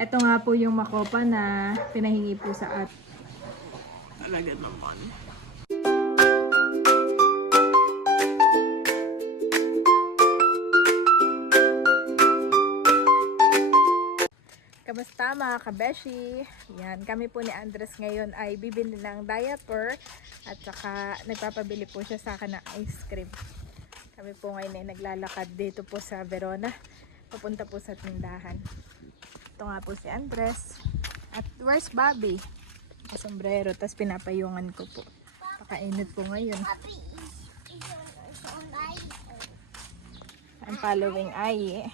Ito nga po yung makopa na pinahingi po sa at. Talaga naman. Kamusta mga kabeshi? Yan, kami po ni Andres ngayon ay bibili ng diaper at saka nagpapabili po siya sa akin ng ice cream. Kami po ngayon ay naglalakad dito po sa Verona. Papunta po sa tindahan. Ito nga po si Andres. At where's Bobby? Sombrero, tapos pinapayungan ko po. Pakainit po ngayon. I'm following Ai.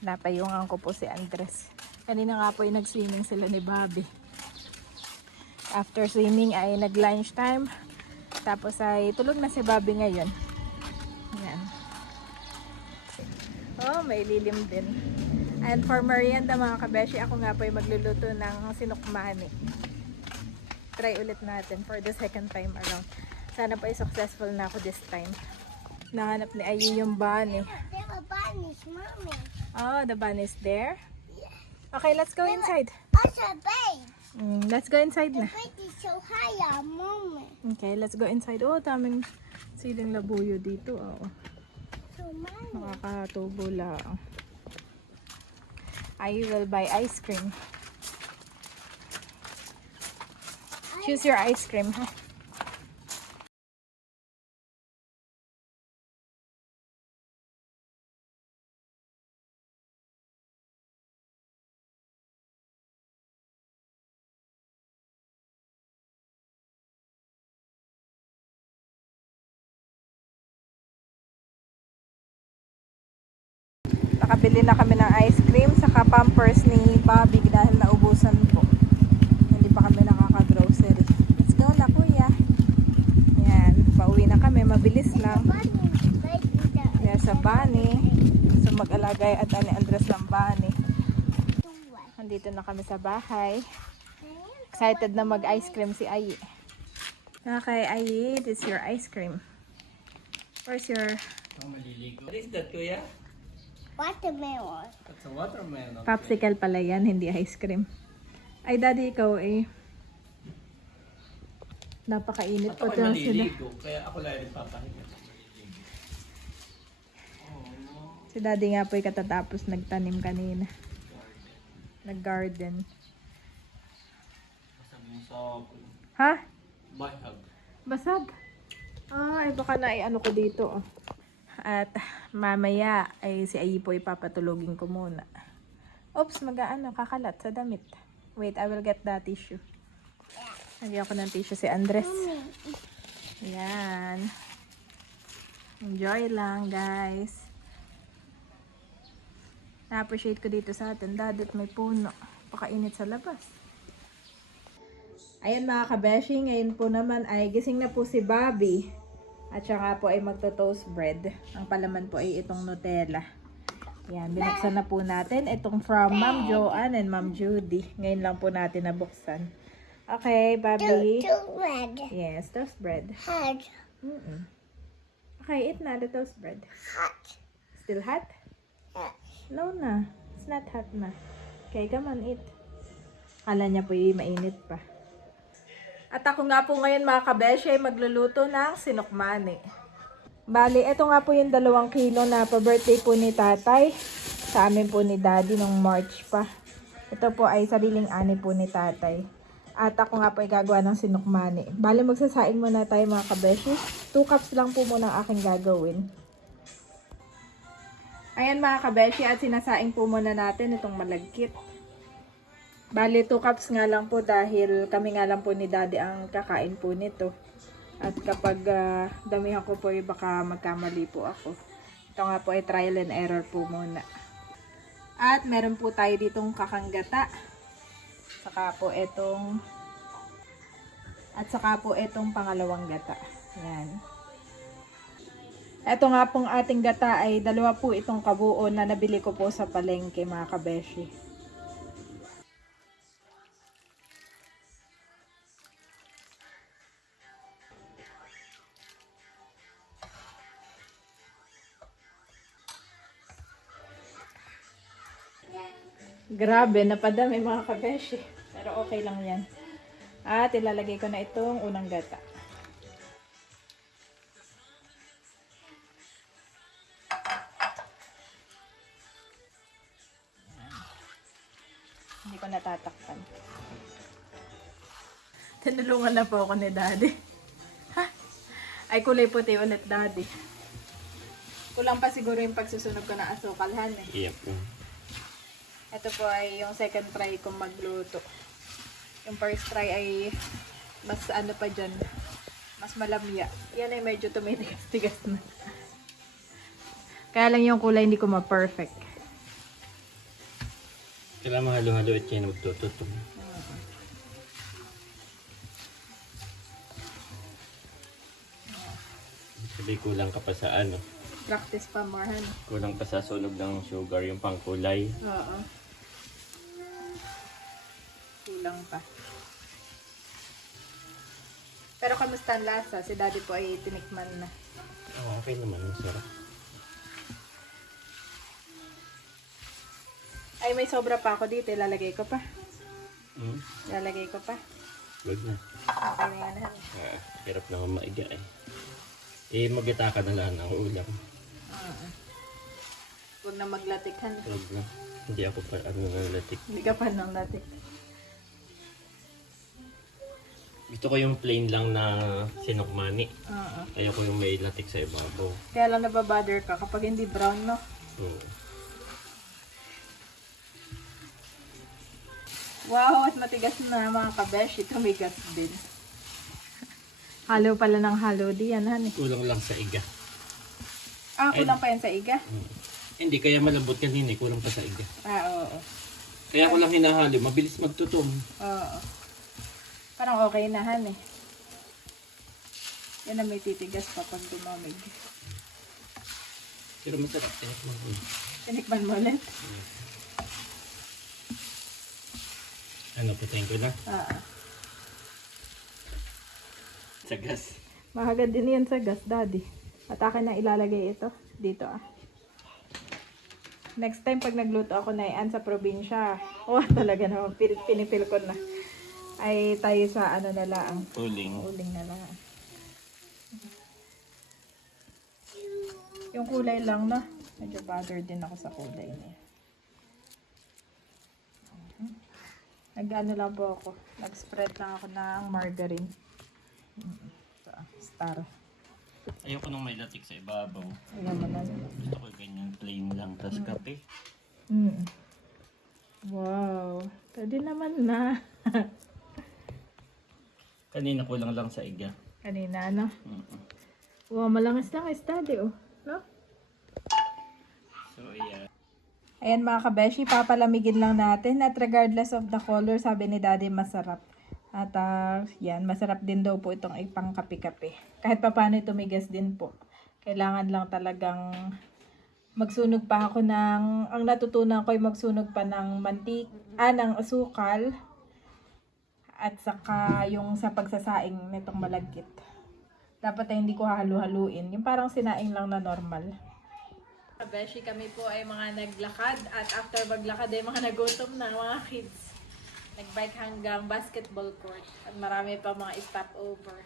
Pinapayungan ko po si Andres. Kanina nga po ay nag-swimming sila ni Bobby. After swimming ay nag-lunch time. Tapos ay tulog na si Bobby ngayon. Yan. Oh, may lilim din. And for merienda mga kabeshi, ako nga po ay magluluto ng sinukmani. Try ulit natin for the second time around. Sana po ay successful na ako this time. Nahanap ni Ayi yung bunny. There are bunnies, mommy. Oh, the bunny is there? Okay, let's go inside. Also, babe. Let's go inside The na. bed is so high, mommy. Okay, let's go inside. Oh, daming siling labuyo dito. Oh. So, mommy. Nakakatubo lang. I will buy ice cream. Choose your ice cream, ha? Nakabili na kami ng ice cream saka pampers ni Bobby dahil naubusan po. Hindi pa kami nakaka-grocery. Let's go na kuya. Yan, pauwi na kami. Mabilis lang. There's a bunny. So mag-alagay at ani Andres ng bunny. Nandito na kami sa bahay. Excited na mag-ice cream si Ayi. Okay, Ayi, this is your ice cream. Where's your What is that, kuya? Watermelon. That's a watermelon. popsicle pala yan, hindi ice cream. Ay, daddy, ikaw eh. Napakainit po Ako to sila. maliligo, kaya ako lang nagpapahinga. Si daddy nga po katatapos nagtanim kanina. Nag-garden. Masag mo sa Ha? bahag. Basag? Ay, baka na ano ko dito. Oh. At mamaya ay si Ayi po ipapatulogin ko muna. Oops, mag-aano, kakalat sa damit. Wait, I will get the tissue. Lagyan ko ng tissue si Andres. Yan. Enjoy lang, guys. Na-appreciate ko dito sa atin. Dadit may puno. Pakainit sa labas. Ayan mga kabeshi, ngayon po naman ay gising na po si Bobby. At saka po ay magto-toast bread. Ang palaman po ay itong Nutella. Yan, binuksan na po natin. Itong from Ma'am Joanne and Ma'am Judy. Ngayon lang po natin nabuksan. Okay, Bobby. Too red. Yes, toast bread. Hot. Okay, eat na the toast bread. Hot. Still hot? Yes. No na. It's not hot na. Okay, come on, eat. Kala niya po yung mainit pa. At ako nga po ngayon mga kabeshi ay magluluto ng sinukmani. Bali, ito nga po yung 2 kilo na pa-birthday po ni tatay. Sa amin po ni daddy nung March pa. Ito po ay sariling ani po ni tatay. At ako nga po ay gagawa ng sinukmani. Bali, magsasaing muna tayo mga kabeshi. 2 cups lang po muna ang aking gagawin. Ayan mga kabeshi, at sinasaing po muna natin itong malagkit. Bali, 2 cups nga lang po dahil kami nga lang po ni daddy ang kakain po nito. At kapag damihan ko po baka magkamali po ako. Ito nga po ay trial and error po muna. At meron po tayo ditong kakanggata. Saka po itong pangalawang gata. Yan. Ito nga pong ating gata ay 2 po itong kabuo na nabili ko po sa palengke mga kabeshi. Grabe, napadami mga kabeshi. Pero okay lang yan. At ilalagay ko na itong unang gata. Hindi ko natatakpan. Tinulungan na po ako ni Daddy. Ha? Ay, kulay puti ulit, Daddy. Kulang pa siguro yung pagsusunog ko ng asukalhan eh. Yep. Ito po ay yung second try kong magluto. Yung first try ay mas ano pa dyan, mas malamya. Yan ay medyo tumitigas-tigas na. Kaya lang yung kulay hindi ko ma-perfect. Kailangan mahalo-halo at yan magtututong. Sabi kulang ka pa sa ano. Practice pa more, han. Kulang pa sa sunog ng sugar yung pangkulay. Oo. Kulang pa. Pero kamusta ang lasa? Si Daddy po ay tinikman na. Oh, okay naman. Masarap. Ay, may sobra pa ako dito. Ilalagay ko pa. Hmm? Ilalagay ko pa. Wag na. Okay na yan, han. Hirap na akong maiga eh. Eh, magita ka na lang ng ulam. Huwag na maglatik, han. Wag na. Hindi ako pa ano ng latik. Hindi ka pa nang latik. Gusto ko yung plain lang na sinukmani. Oo. Ayaw ko yung may latik sa ibabaw. Kaya lang nababother ka kapag hindi brown, no? Oo. Wow, at matigas na mga kabeshi. Tumigas din. Halo pala ng halo diyan, han. Kulang lang sa iga. Ah, kulang pa yan sa iga? Hindi, kaya malambot kanina. Kulang pa sa iga. Ah, oo. Kaya ko lang hinahalo. Mabilis magtutom. Oo. Parang okay na, han, eh. Yan na may titigas pa pag dumamig. Pero masarap. Tinikman ko. Tinikman mo ulit? Ano, putayin ko na? Oo. Sa gas. Mahagad din yan sa gas, Daddy. At akin na ilalagay ito. Dito, ah. Next time pag nagluto ako na yan sa probinsya. Oh, talaga naman. Pinipil ko na. Ay tayo sa ano na lang. Uling. Uling na lang. Yung kulay lang, no? Medyo bothered din ako sa kulay niya. Nag-ano lang po ako. Nag-spread lang ako ng margarine. Ito, star. Ayoko nung may latik sa ibabaw. Ayan mo na. Gusto ko ganyan plain lang. Tas kape. Wow. Pwede naman na. Kanina kulang lang sa iga. Kanina, no? Wow, malangis-langis, Daddy, oh. No? So, yeah. Ayan mga kabeshi, papalamigin lang natin at regardless of the color, sabi ni Daddy masarap. At yan, masarap din daw po itong ipang kape-kape. Kahit pa paano tumigas din po. Kailangan lang talagang magsunog pa ako ng, ang natutunan ko ay magsunog pa ng ng asukal at saka yung sa pagsasaing nitong malagkit. Dapat ay hindi ko halu-haluin. Yung parang sinaing lang na normal. Beshi, kami po ay mga naglakad at after maglakad ay mga nagutom na mga kids. Nagbike hanggang basketball court at marami pa mga stopover.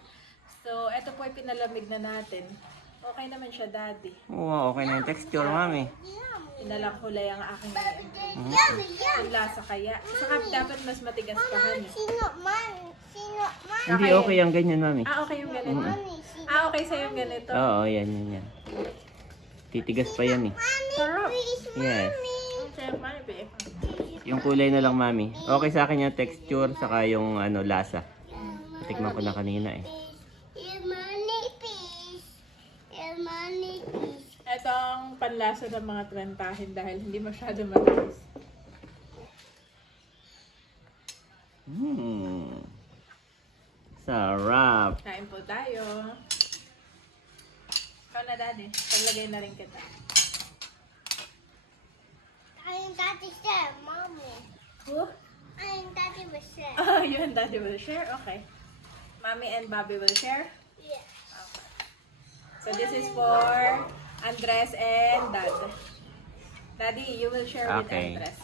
So, eto po ay pinalamig na natin. Okay naman siya, Daddy. Oo, okay na yung texture, mami. Pinalang kulay ang aking yung lasa kaya. Saka dapat mas matigas pa, han. Sino man? Sino man? Hindi okay ang ganyan, mami. Ah, okay yung ganito. Ah, okay sa'yo yung ganito. Oo, yan. Titigas pa yan eh. Sarap. Yes. Okay, mani, be. Yung kulay na lang, mami. Okay sa akin yung texture, saka yung ano, lasa. Tikman ko na kanina eh. Ito ang panlasa ng mga trentahin dahil hindi masyado matamis. Sarap. Kain po tayo. Ikaw na, Daddy. Paglagay na rin kita. I'm Daddy share, Mommy. Who? I'm Daddy will share. Oh, you and Daddy will share? Okay. Mommy and Bobby will share? Yeah. Okay. So this is for Andres and Dad. Daddy, you will share with Okay. Andres.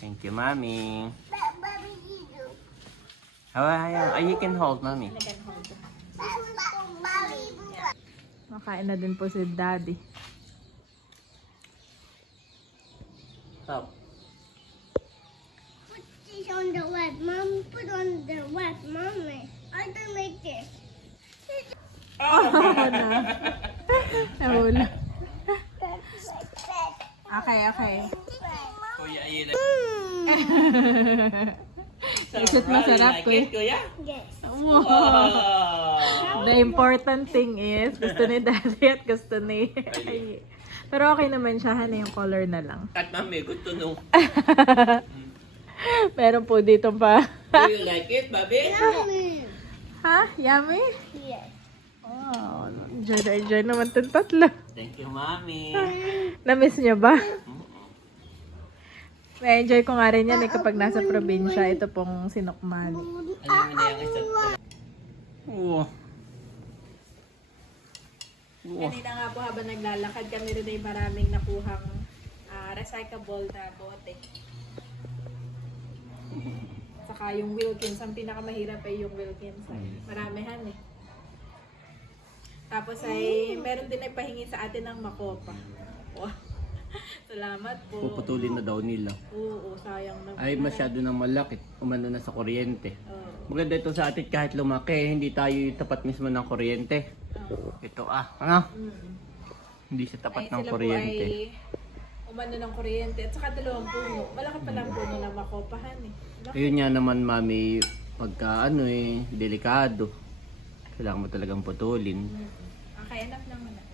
Thank you, Mommy. Baby, you. You can hold, Mommy. Makain na din po si Daddy. Stop. Put this on the wet, Mom. Put on the wet, Mommy. I can make this. Nahula. Okay. Kuya, ayun. Is it masarap, Kuya? Kuya? Yes. Wow. The important thing is, gusto ni Daddy at gusto ni... Pero okay naman siya, hana yung color na lang. At Mami, gusto nung. Meron po dito pa. Do you like it, Bobby? Mommy. Ha? Yummy? Yes. Oh, enjoy naman itong tatlo. Thank you, Mami. Na-miss niyo ba? Na-enjoy ko nga rin yan kapag nasa probinsya. Ito pong sinukmani. Alam mo na yung isa. Wow. Kanina nga po habang naglalakad kami rin ay maraming nakuhang recyclable na bote. Saka yung Wilkins, ang pinakamahirap ay yung Wilkins. Maramihan eh. Tapos ay meron din ay pahingi sa atin ng makopa. Wow. Salamat po. Puputulin na daw nila. Oo, sayang naman. Ay, masyado na malaki. Umano na sa kuryente. Oo. Maganda ito sa atin kahit lumaki. Hindi tayo tapat mismo ng kuryente. Ito ano? Hindi siya tapat ng kuryente. Ay umano ng kuryente. At saka 2 puno. Malaki pa lang puno na makopahan eh. Ayun nga naman, Mami, pagka delikado. Kailangan mo talagang putulin. Okay, enough naman na.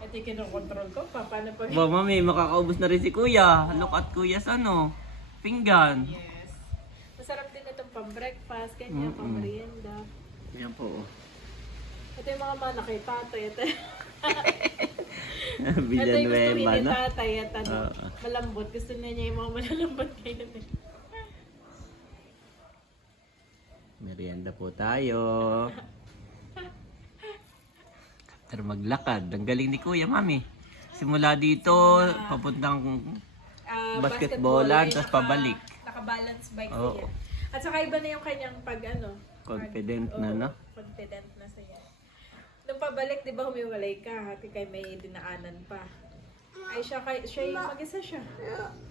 Ito yung kinokontrol ko pa. Paano pag... Ba, Mami, makakaubos na rin si Kuya. Look at Kuya's pinggan. Yes. Masarap din itong pang-breakfast, ganyan, pang-merienda. Ayan po. Ito yung mga mana kay tatay. Ito yung Villanueva, gusto ni no? tatay. At Oo. malambot. Gusto niya yung mga malalambot kayo. Merienda po tayo. Pero maglakad. Ang galing ni Kuya, Mami. Simula dito, papuntang basketballan, ay tapos pabalik. Naka-balance bike Oo. siya. At saka iba na yung kanyang Confident na, no? Confident na siya. Nung pabalik, di ba humiwalay ka? Kaya may dinaanan pa. Ay siya yung mag-isa siya.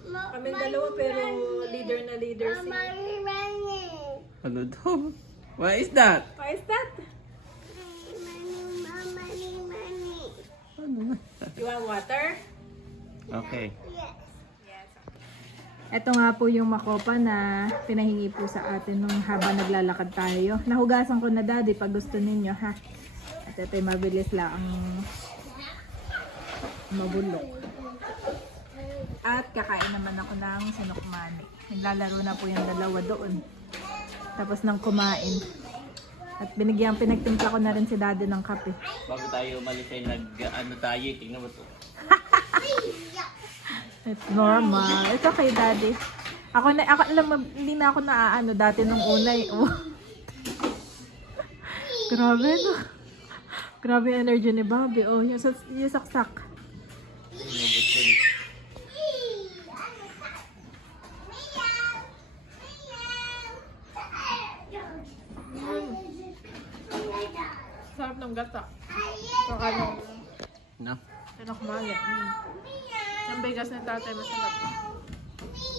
Kaming dalawa pero leader na leader siya. Ano daw? What is that? What is that? Ano na? You want water? Okay. Yes. Ito nga po yung makopa na pinahingi po sa atin nung habang naglalakad tayo. Nahugasan ko na, Daddy, pag gusto ninyo, ha? At ito'y mabilis lang ang mabulok. At kakain naman ako ng sinukmani. Naglalaro na po yung dalawa doon. Tapos nang kumain. At pinagtimpla ko na rin si Daddy ng kape. Bago tayo umalis ay tayo, tingnan mo to. It's normal. It's okay, Daddy. Hindi na ako naaano dati nung una eh. Oh. Grabe no. Grabe yung energy ni Bobby. Oh, yung saksak. Sarap ng gata. Saka nung No? sinukmani. Yung bigas ni tatay masarap.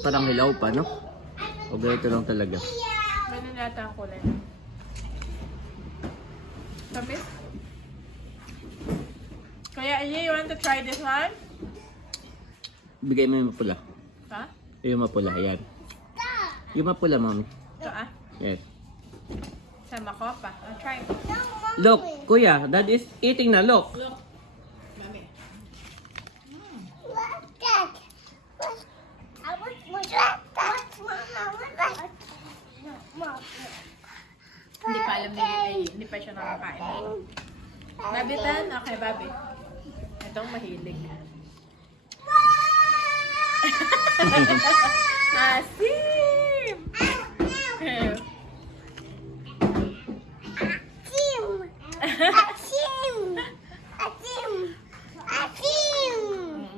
Parang hilaw pa, no? O ganito lang talaga. Ganun yata ang kulay. Tapos? Kaya, you want to try this one? Bigay mo yung mapula. Ha? Yung mapula, yan. Yung mapula, Mami. Ito Yes. Sa makopa. I'll try. Look, Kuya, Dad is eating na, look. Look. Mami. Hindi pa alam hindi pa siya nakakain. Baby tan? Okay, Baby. Itong mahilig. Asim!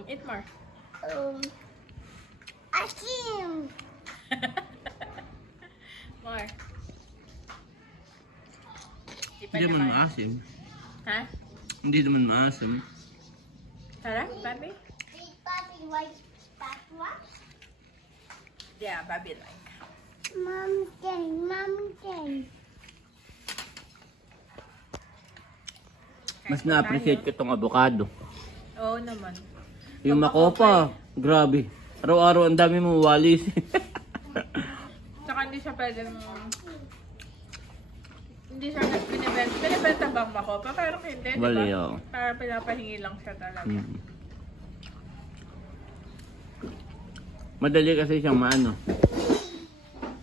Eat more. Asim. More. Hindi naman maasim. Ha? Hindi naman maasim. Sarap, Bobby? Did Bobby like that one? Yeah, Bobby like. Mom can. Mas na-appreciate ko itong avocado. Oo naman. Yung makopa, grabe. Araw-araw ang dami mo walis. Tsaka hindi siya pwedeng... Hindi siya binibenta. Binibenta bang makopa? Pero hindi, di ba? Bali, oo. Para pinapahingi lang siya talaga. Mm. Madali kasi siyang maano.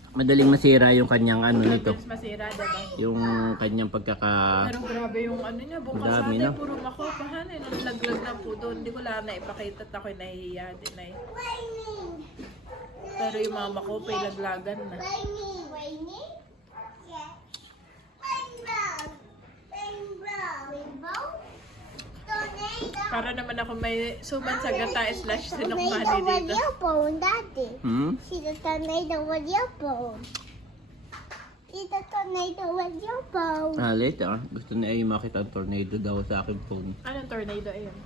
Madaling masira yung kanyang ano nito. Mabilis masira, diba? Yung kanyang pagkaka... Pero grabe yung ano niya, buong Madami, kasada, no? puro makopahan eh. Nalaglag na po doon. Hindi ko lang naipakita at ako'y nahihiya din ay. Pero yung mga makopa, laglagan na. Raining? Yeah. Rainbow? Tornado? Para naman ako may suman sa gata slash sinukmani Tornado was dito. your phone, Daddy. Hmm? See the tornado was your phone. See the tornado was your phone. Later, gusto niya yung makita ang tornado daw sa akin phone. Anong tornado ayun?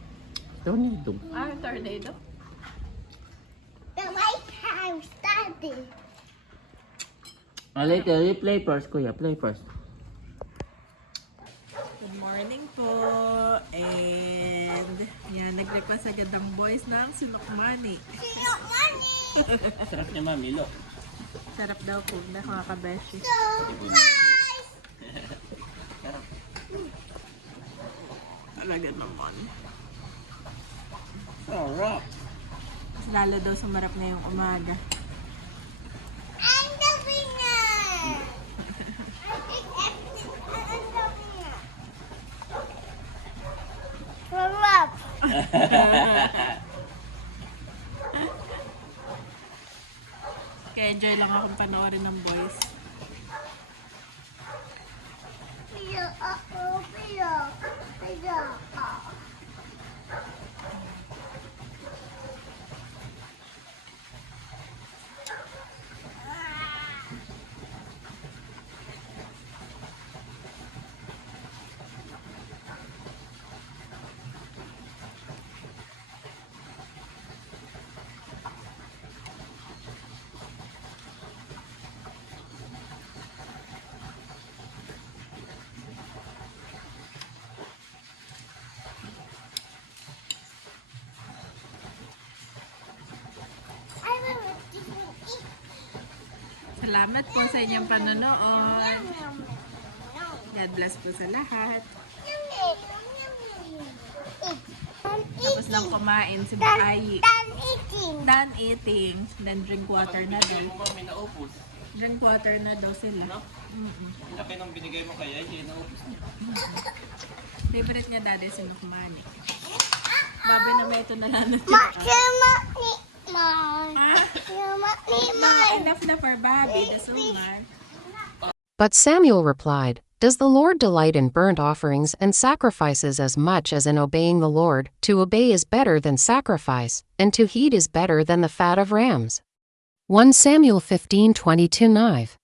Tornado. Tornado? The White House, Daddy. Later, you play first, kuya. Play first. Good morning po. And yan, nag-request agad ang boys ng sinukmani. Sino money? Sarap niya, mami. Look. Sarap daw po na mga kabeshi. So nice. Talaga naman. Sarap. Mas lalo daw sumarap na yung umaga. I'm the winner. I'm the winner. Sarap. Kaya enjoy lang akong panoorin ng boys. Pio, pio. Pio. I will eat. Salamat po sa inyong panonood. God bless po sa lahat. Tapos lang kumain si Bayi. Done eating. Done eating. Then drink water na daw. May naupos. Drink water na daw sila. Laki nang binigay mo kaya, hindi naupos. Favorite niya daddy si Nukmani. Babi na may ito na lang na enough na for Bobby, the suman. But Samuel replied, Does the Lord delight in burnt offerings and sacrifices as much as in obeying the Lord? To obey is better than sacrifice, and to heed is better than the fat of rams. 1 Samuel 15:22-9